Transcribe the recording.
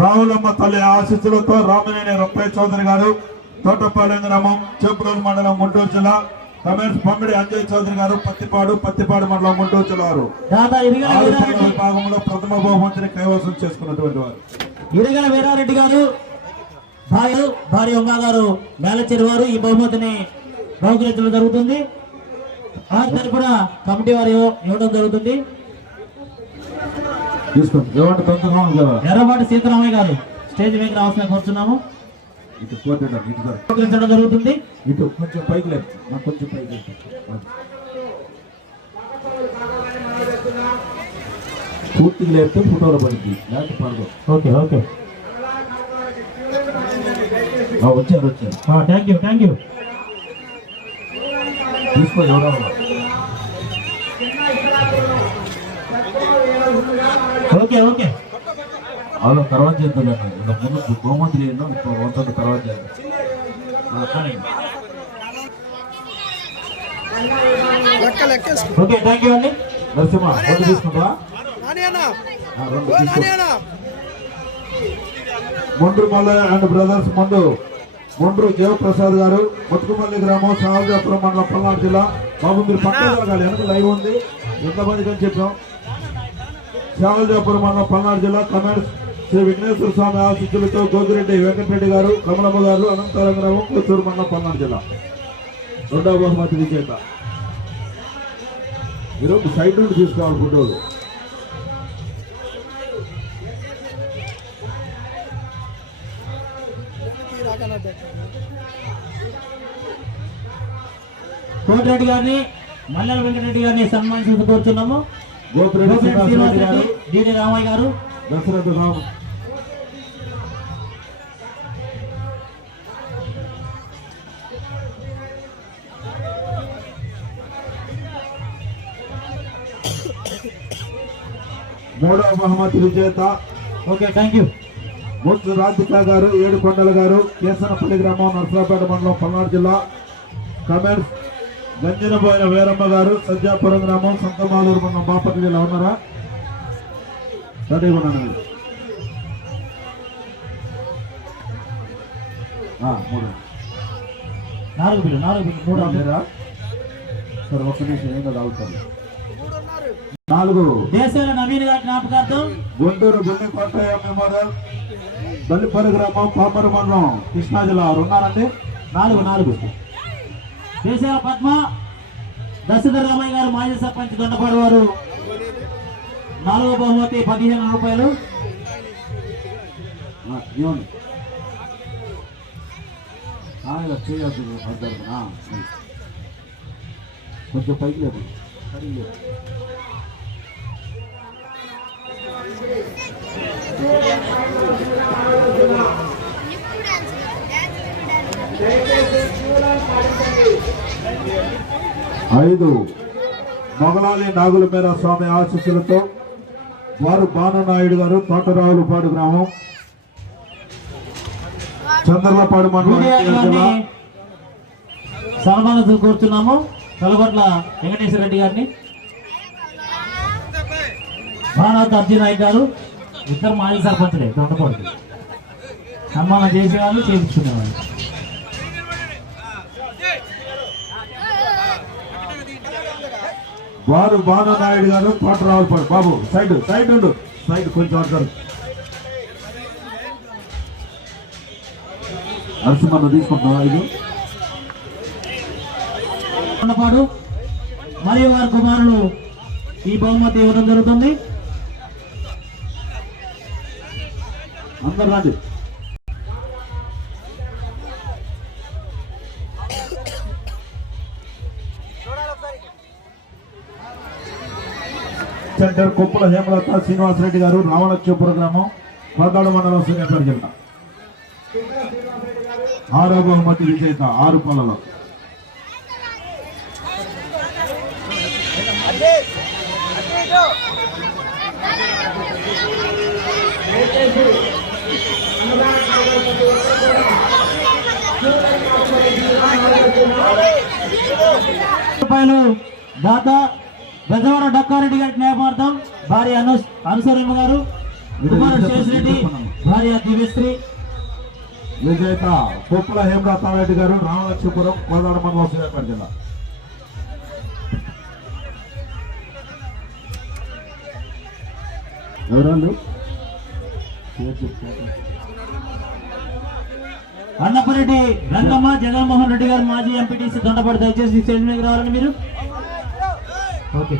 రావులమ్మ తల్లి ఆశీస్సులతో రామినేని రొప్పయ్య చౌదరి గారు, తోటపాలెం గ్రామం, చేపుడూరు మండలం, గుంటూరు జిల్లా. కమెంట్స్ పంపిడి అంజయ్ చౌదరి గారు, పత్తిపాడు మండలం, గుంటూరు జిల్లా వారు విభాగంలో ప్రథమ బహుమతిని కైవసం చేసుకున్నటువంటి వారు. ఇరగల వీరారెడ్డి గారు, భార్య ఉమా గారు, మేలచెరు వారు ఈ బహుమతిని బహుకరించడం జరుగుతుంది. ఆ తరపున కమిటీ వారు ఇవ్వడం జరుగుతుంది. ఎర్రబాటి సీతారామయ్య గారు స్టేజ్ మీద రావాల్సిన కోరుతున్నాము. జరుగుతుంది. ఇటు కొంచెం పైకి లేదు, కొంచెం పైకి పూర్తిగా లేకపోతే ఫోటోలో పడింది, లేకపోతే పడదు. ఓకే ఓకే, వచ్చారు. Thank you. తీసుకోండి. ఓకే అవును, తర్వాత చేద్దాం. ముందు బహుమతులు ఎన్నో తర్వాత చేద్దాం. ఓకే, థ్యాంక్ యూ అండి. నరసింహ రెండు తీసుకుంటా. మొండ్రు మల్లయ్య అండ్ బ్రదర్స్ మొండ్రు దేవప్రసాద్ గారు, ముత్తుకుమల్లి గ్రామం, సావజాపురం మండలం, పల్నాడు జిల్లా. బాబు మీరు పక్కన జరగాలి, వెనక లైవ్ ఉంది. ఎంతమందికి అని చెప్పాం. సావజాపురం మండలం, పల్నాడు జిల్లా. కమెంట్స్ శ్రీ విఘ్నేశ్వర స్వామి ఆశీస్సులతో గోగిరెడ్డి వెంకటరెడ్డి గారు, కమలమ్మ గారు, అనంతరం గ్రామం, కొత్తూరు మండలం, పల్నాడు జిల్లా. రెండవ బహుమతి విజేత. ఈరోజు సైడ్ నుండి తీసుకోవాలి ఫోటోలు. కోటిరెడ్డి గారిని, మల్లెల వెంకటరెడ్డి గారిని సన్మానించి కోరుతున్నాము. డిడి రామయ్య గారు, దశరథ రాము, మూడవ బహుమతి విజేత. Okay, thank you. Muthu Radhika గారు, ఏడుకొండల గారు, కేసనపల్లి గ్రామం, నర్సరాపేట మండలం, పల్నాడు జిల్లా. కమెంట్స్ గంజనబోయిన వీరమ్మ గారు, సజ్జాపురం గ్రామం, సంతమాలూరు మండలం, బాపట్ల జిల్లా. ఉన్నారా? రెడీగా ఉన్నాను. నాలుగు బిల్లు సరే, ఒక్క నిమిషం ఏదో తాగుతారు. 4 దేశాల నవీన్ గారి జ్ఞాపకార్థం గుంటూరు గుండె కోటయ్య మెమోరియల్, బల్లిపల్లి గ్రామం, పాపర మండలం, కృష్ణా జిల్లా. ఉన్నారండి? 4 దేశాల పద్మ దశరథ రామయ్య గారు, మాజీ సర్పంచ్, దొండపాడు వారు. 4వ బహుమతి 15,000 రూపాయలు. కొంచెం పైకి లేదు. 5 మొగలాలి నాగులమేర స్వామి ఆశీస్సులతో వారు బాణనాయుడు గారు, తోటరావులపాడు గ్రామం, చంద్రలపాడు మండలం, జిల్లా. సన్మానం కోరుతున్నాము. కలగొట్ల వెంకటేశ్వర రెడ్డి గారిని, భారత అర్జున్ నాయక్ గారు, ఇద్దరు మాజీ సర్పంచులే తోటపాడు. సన్మానం చేసేవాళ్ళు, చేయించుకునేవాళ్ళు. వారు బాణనాయుడు గారు, తోటరావులపాడు. బాబు సైడ్ ఉండు, సైడ్ కొంచెం ఆడతారు. నరసింహ తీసుకుంటున్నావా? ఇది తోటపాడు మరియు వారి కుమారులు ఈ బహుమతి ఇవ్వడం జరుగుతుంది. అందరు రండి. సెంటర్ కొప్పుల హేమలత శ్రీనివాసరెడ్డి గారు, రావణక్షపురం గ్రామం, కోదాడు మండలం, సూర్యాపేట జిల్లా. 6వ బహుమతి విజేత 6 పళ్ళలో. రూపాయలు దాత బెజవాడ డక్కారెడ్డి గారి జ్ఞాపకార్థం భార్య అనుసూరమ్మ గారు, కుమార శేషరెడ్డి భార్య దివ్యశ్రీ, విజేత పుప్పుల హేమరాతారెడ్డి గారు, రామలక్ష్మీపురం, కోదాడ మండలం, సూర్యాపేట జిల్లా. ఎవరు అన్నపరెడ్డి రంగమ్మ జగన్మోహన్ రెడ్డి గారు, మాజీ ఎంపీటీసీ దొండపాడు, దయచేసి స్టేజ్ మీదకి రావాలని మీరు. ఓకే.